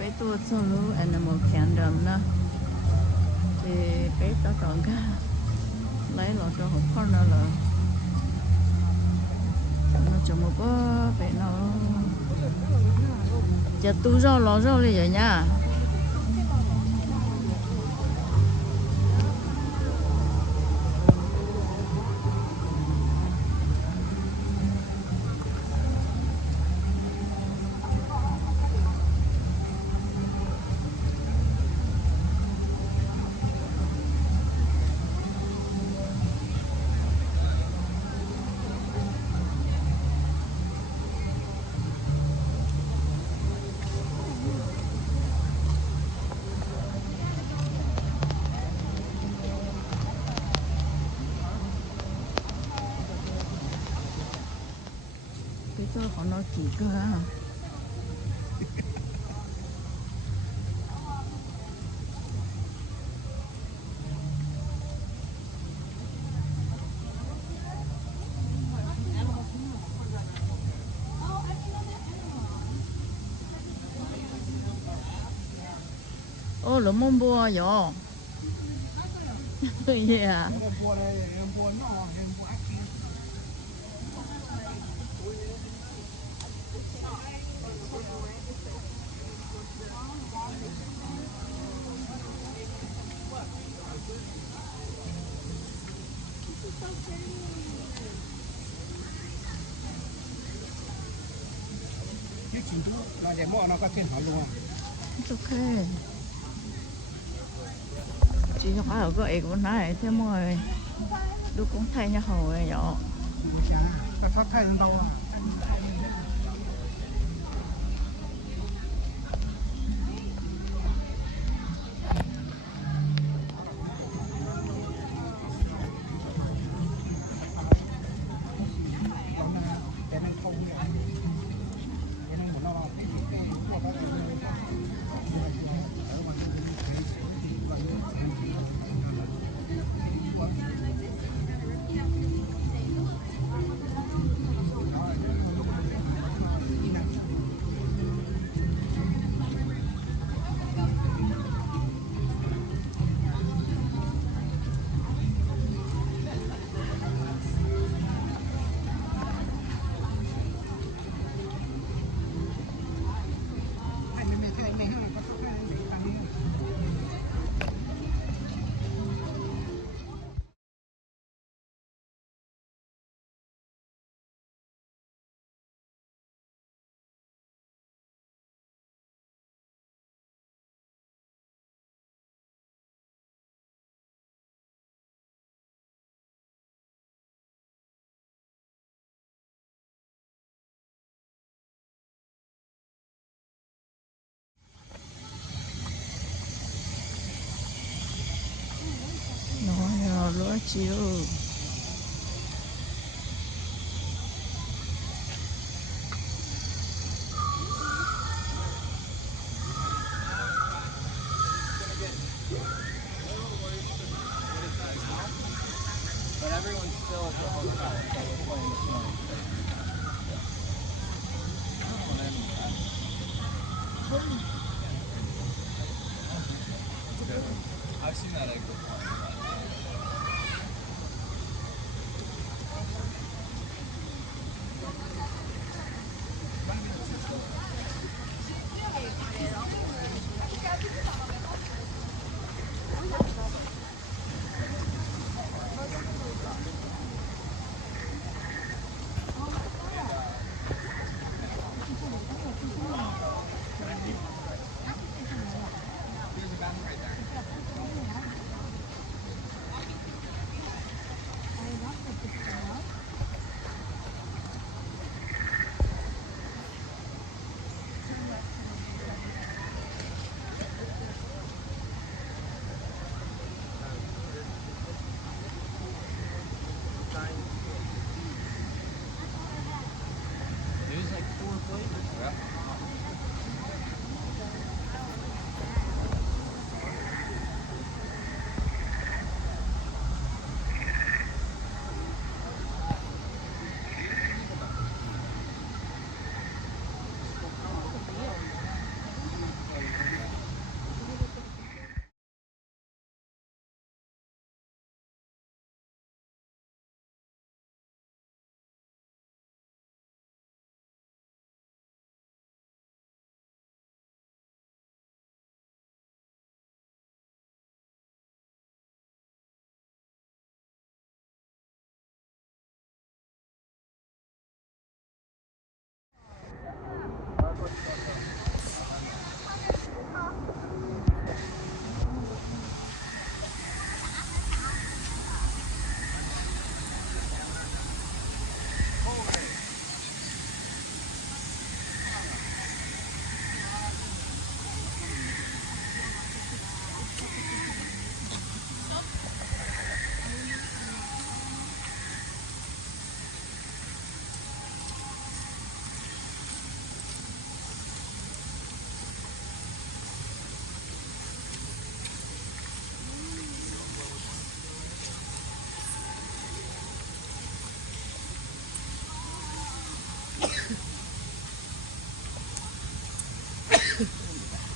bé tôi cho lu animal kingdom đó thì bé tao chọn cái lấy lọ cho hộp con nó là nó cho một bó bé nó giờ tu rau lọ rau đi vậy nha cái tôi còn nói kỹ cơ à ô lỗ mông bùa vậy yeah cái trình độ là để mua nó có tiền hảo luôn. ok chỉ cho ở cái ấy của này thế mọi đứa cũng thay nhau hồi vậy Ta thoát thay đâu à? nó lúa chiếu But everyone's still at the hotel, so we're playing this morning. I've seen that egg before.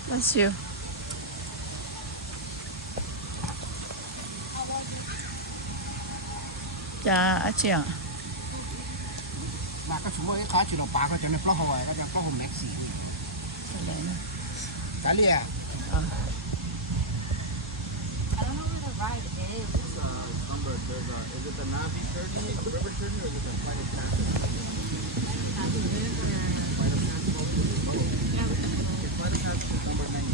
Bless you. Dạ, chị ạ. Mà cái số ấy khó chỉ đồng bạc cho nên nó hồi nó đang có hồn mẹ xỉ. Cái gì à? I don't know where the ride is. It's numbered. Is it the Navi journey, river journey, or is it the flight of passage? Flight of passage is number 19.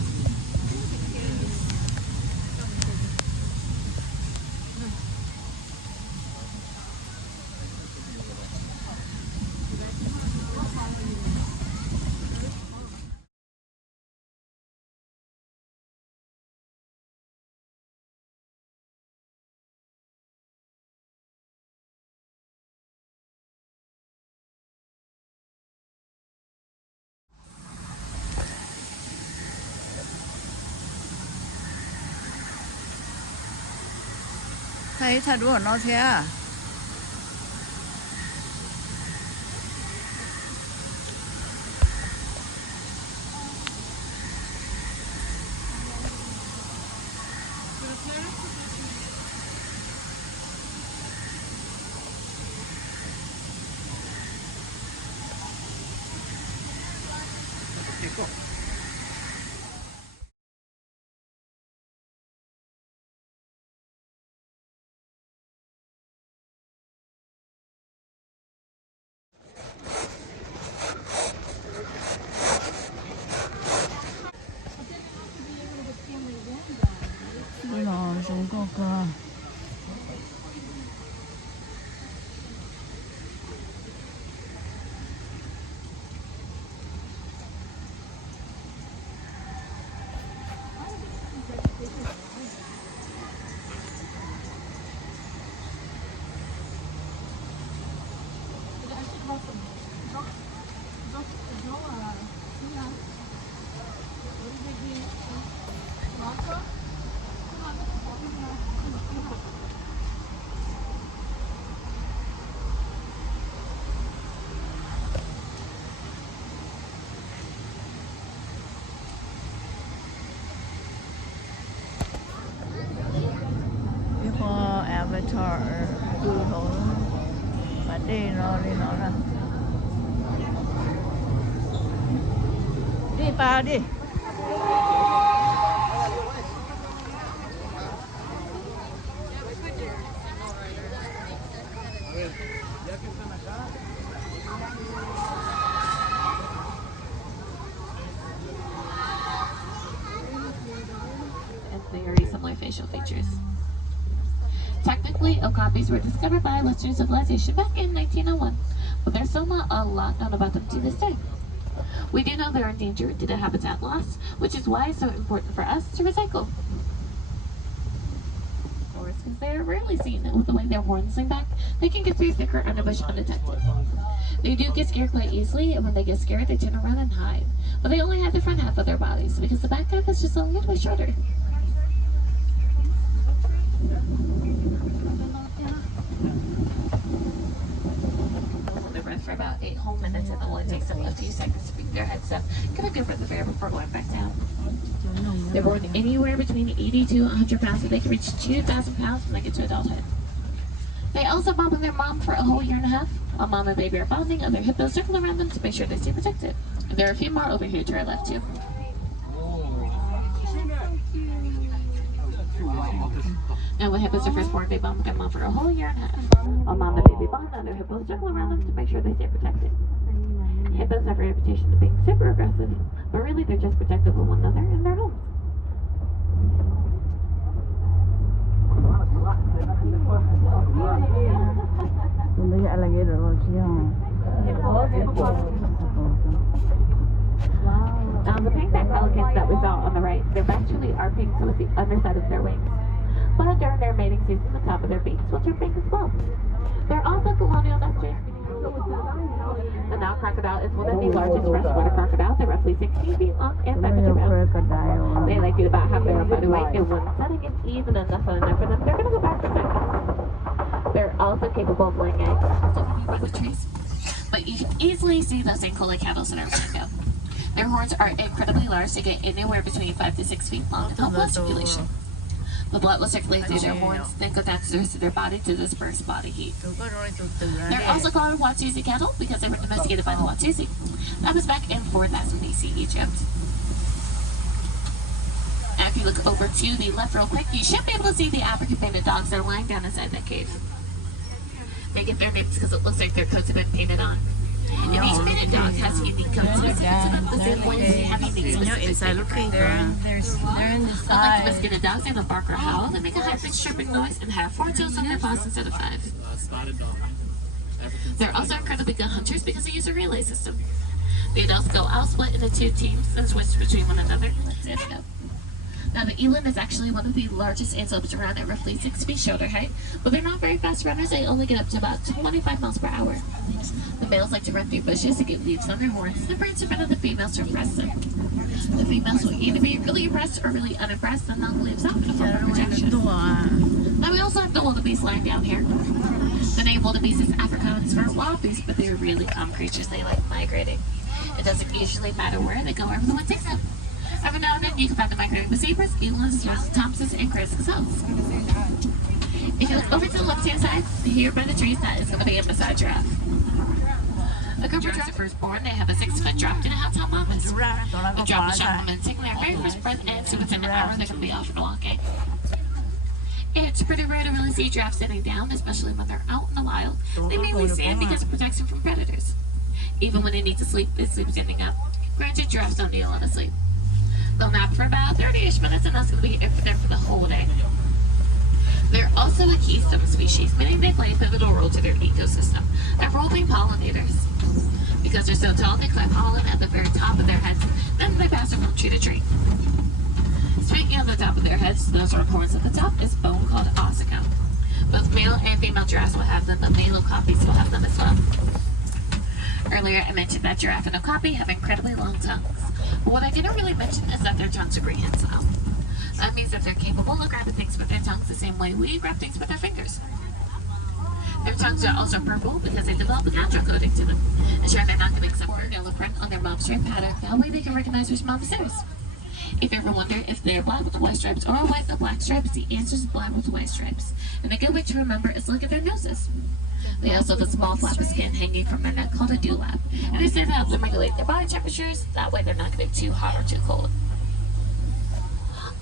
Thấy thật của nó thế à? nó giống có cơ. Avatar cư thổ và đi nó nè, đi ba đi. And very similar facial features. Technically, okapis were discovered by Western civilization back in 1901, but there's still not a lot known about them to this day. We do know they're endangered due to habitat loss, which is why it's so important for us to recycle. Of course, because they're rarely seen with the way their horns swing back, they can get through thicker underbush undetected. They do get scared quite easily, and when they get scared, they turn around and hide. But they only hide the front half of their bodies, because the back half is just a little bit shorter. For about 8 whole minutes, and it only takes them a few seconds to pick their heads up, get a good breath of air before going back down. They're born anywhere between 80 to 100 pounds, so they can reach 2,000 pounds when they get to adulthood. They also bond with their mom for a whole year and a half. While mom and baby are bonding, other hippos circle around them to make sure they stay protected. And there are a few more over here to our left too. Now when hippos are first born, they bond with their mom for a whole year and a half. While mom and baby bond, other hippos circle around them to make sure they stay protected. Hippos have a reputation of being super aggressive, but really they're just protective of one another in their homes. Now the pink-backed pelicans that we saw on the right, they're actually are pink, so it's the underside of their wings. But during their mating season, the top of their beaks will turn pink as well. They're also colonial nesters. The Nile crocodile is one of the largest freshwater crocodiles. They're roughly 16 feet long and 5 inches round. They like to eat about half their body weight in one setting. It's even enough for them. They're going to go back to seconds. They're also capable of laying eggs, so with trees. But you can easily see those St. Coley cattle in our window. Their horns are incredibly large. They get anywhere between 5 to 6 feet long and help blood circulation. The blood will circulate through their horns, then go down to the rest of their body to disperse body heat. They're also called Watusi cattle because they were domesticated by the Watusi. That was back in 4000 BC Egypt. Now if you look over to the left real quick, you should be able to see the African painted dogs that are lying down inside that cave. They get their names because it looks like their coats have been painted on. And each painted dog has unique coats specific to them, the same way they have unique specific painted They're in the Unlike side. domesticated dogs, they don't bark or howl. They make a high-pitched chirping noise and have 4 toes on their paws instead of 5. They're also incredibly good hunters because they use a relay system. The adults go out, split into 2 teams, and switch between one another. Now, the eland is actually one of the largest antelopes around at roughly 6 feet shoulder height, but they're not very fast runners. They only get up to about 25 miles per hour. The males like to run through bushes to get leaves on their horns. The birds in front of the females to impress them. The females will either be really impressed or really unimpressed and knock leaves off in a form of rejection. Now, we also have the wildebeest lying down here. The name wildebeest is Afrikaans for wild beast, but they're really calm creatures. They like migrating. It doesn't usually matter where they go, wherever the wind takes them. Every now and then you can find them migrating with zebras, elands, as well as Thompsons and Chris themselves. If you look over to the left-hand side, here by the trees, that is going to be a Maasai giraffe. A group of giraffes are first born. They have a 6-foot drop to how tall mom is. The drop will shock them and take their very first breath in, so within an hour they're going to be off and walking. It's pretty rare to really see giraffes sitting down, especially when they're out in the wild. They mainly stand because it protects them from predators. Even when they need to sleep, they sleep standing up. Granted, giraffes don't need a lot of sleep. They'll nap for about 30-ish minutes, and that's going to be it for them for the whole day. They're also a keystone species, meaning they play a pivotal role to their ecosystem. They're roving pollinators. Because they're so tall, they collect pollen at the very top of their heads, then they pass it from tree to tree. Speaking of the top of their heads, those are horns at the top, is bone called ossicum. Both male and female giraffes will have them, but male okapis will have them as well. Earlier, I mentioned that giraffe and okapi have incredibly long tongues. But what I didn't really mention is that their tongues are prehensile. That means that they're capable of grabbing things with their tongues the same way we grab things with our fingers. Their tongues are also purple because they develop a natural coating to them, ensuring they're not going to accept a yellow print on their mom's stripe pattern. That way they can recognize which mom is theirs. If you ever wonder if they're black with white stripes or white with black stripes, the answer is black with white stripes. And a good way to remember is to look at their noses. They also have a small flap of skin hanging from their neck called a dewlap. And it's there to help them regulate their body temperatures. That way they're not going to be too hot or too cold.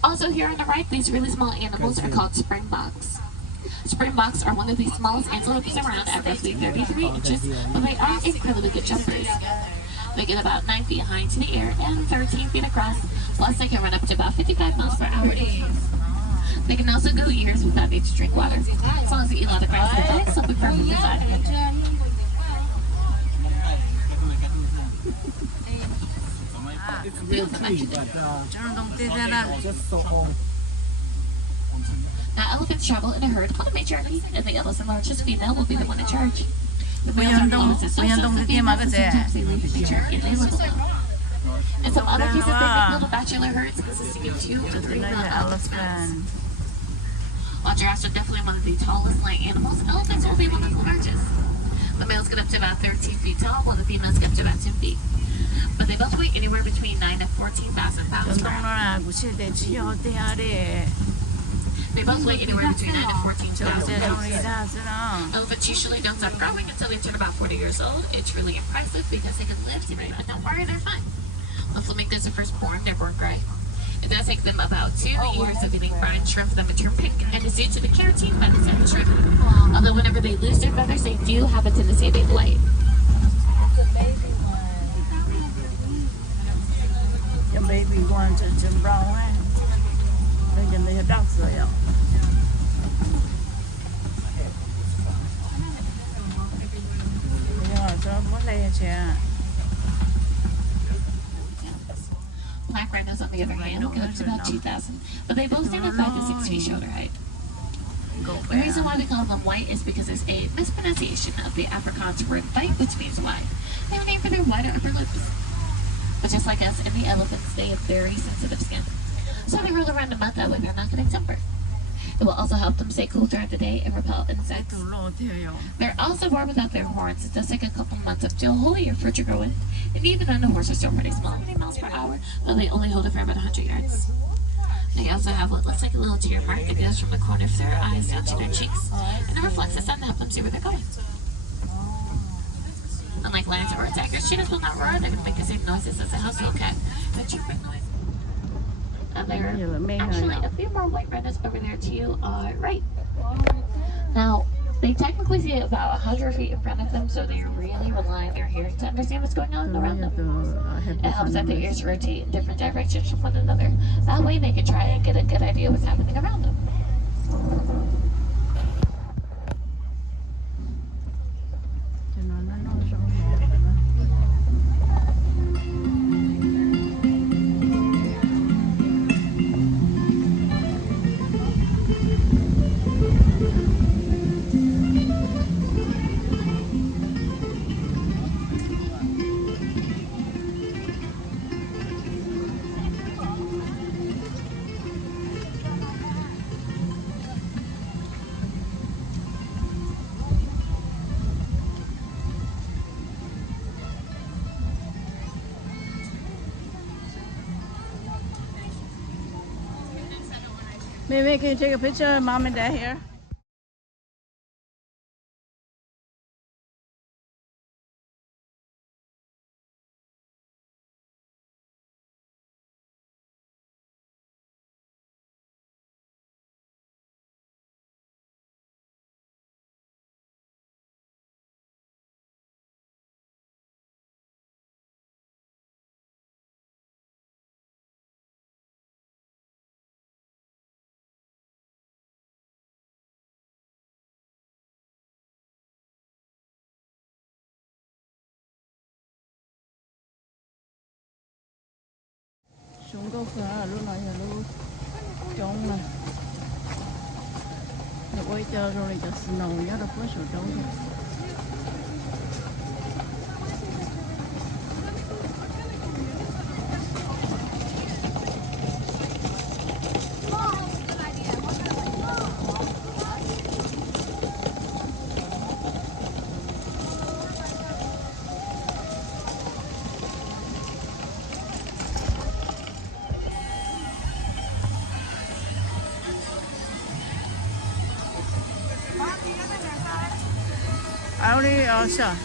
Also here on the right, these really small animals are called springboks. Springboks are one of the smallest antelopes around at roughly 33 inches, but they are incredibly good jumpers. They get about 9 feet high into the air and 13 feet across, plus they can run up to about 55 miles per hour. They can also go years without needing to drink water. As long as they eat a lot of grass and bugs, they'll be perfectly fine. Now, elephants travel in a herd on a main journey, and the eldest and largest female will be the one in charge. The males are closest, so the females will sometimes they leave the mature and they live alone. In some other cases, they make little bachelor herds consisting of 2 to 3 male elephants. While giraffes are definitely one of the tallest land animals, elephants will be one of the largest. The males get up to about 13 feet tall, while the females get up to about 10 feet. But they both weigh anywhere between 9,000 and 14,000 pounds per hour. They both weigh anywhere between 9,000 and 14,000 pounds. Elephants usually don't stop growing until they turn about 40 years old. It's really impressive because they can live to be, but don't worry, they're fine. When flamingos are first born, they're born gray. It does take them about 2 years of eating brine shrimp for them to turn pink, and it's due to the keratin found in the shrimp. Although whenever they lose their feathers, they do have a tendency to be white. The baby one turn brown. They can be a doctor. Black rhinos, on the other hand, will get up to about 2,000, but they both stand at 5 to 6 feet shoulder height. The reason why we call them white is because it's a mispronunciation of the Afrikaans word bite, which means white. They are named for their wider upper lips. But just like us and the elephants, they have very sensitive skin. So they roll around in mud that way they're not getting tempered. It will also help them stay cool throughout the day and repel insects. 都老天哟。 They're also born without their horns. It does take a couple months up to a whole year for it to grow in. And even then, the horses are still pretty small, 20 miles per hour, but they only hold it for about 100 yards. They also have what looks like a little tear mark that goes from the corner of their eyes down to their cheeks, and it reflects the sun to help them see where they're going. Unlike lions or tigers, cheetahs will not roar. They're going to make the same noises as a household cat, a chirping noise. And there are actually a few more white rhinos over there to you, right. Now, they technically see about 100 feet in front of them, so they're really relying on their hearing to understand what's going on around them. It helps that their ears rotate in different directions from one another. That way they can try and get a good idea of what's happening around them. Maybe can you take a picture of mom and dad here? Chúng có khá lúc này là lúc trống này. Để quay chờ rồi cho snow nhớ được có số trống. I only sure.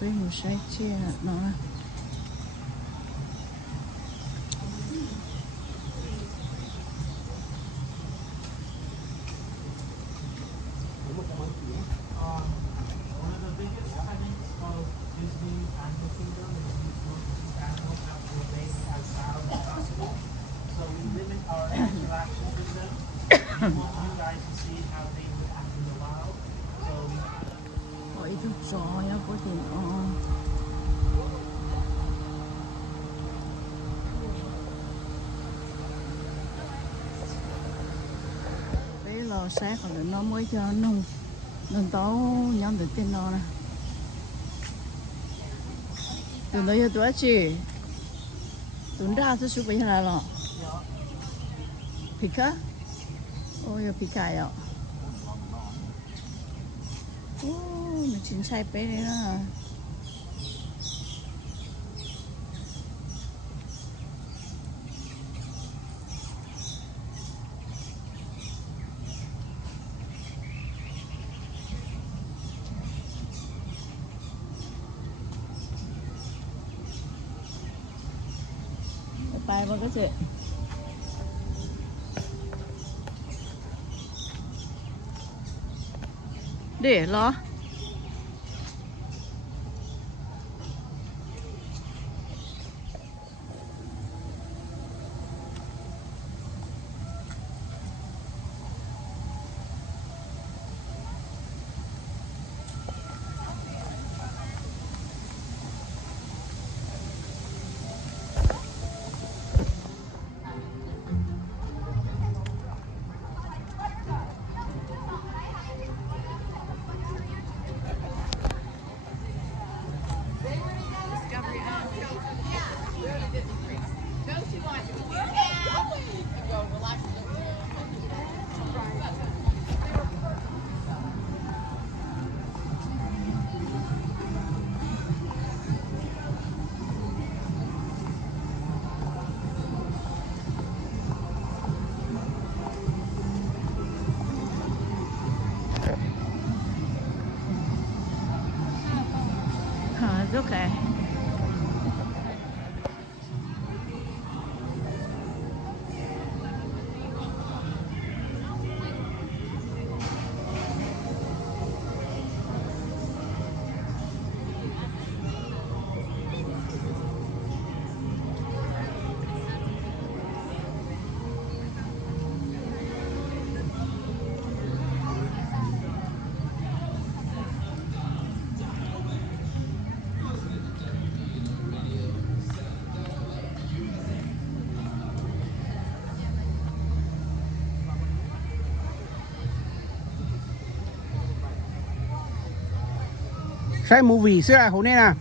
Với một sai chia nó hỏi chút gió nhá có tiền bây giờ sáng còn nó mới cho nông nên tao nhóm được tiền nó nè từ đó giờ tuổi chị tụi ra sẽ chụp bây giờ là Pika? Ôi, Pika ạ. Nó chín chai bé đấy đó. Bye bye cái chị. Để lo Sai movie xưa là hôm nay nè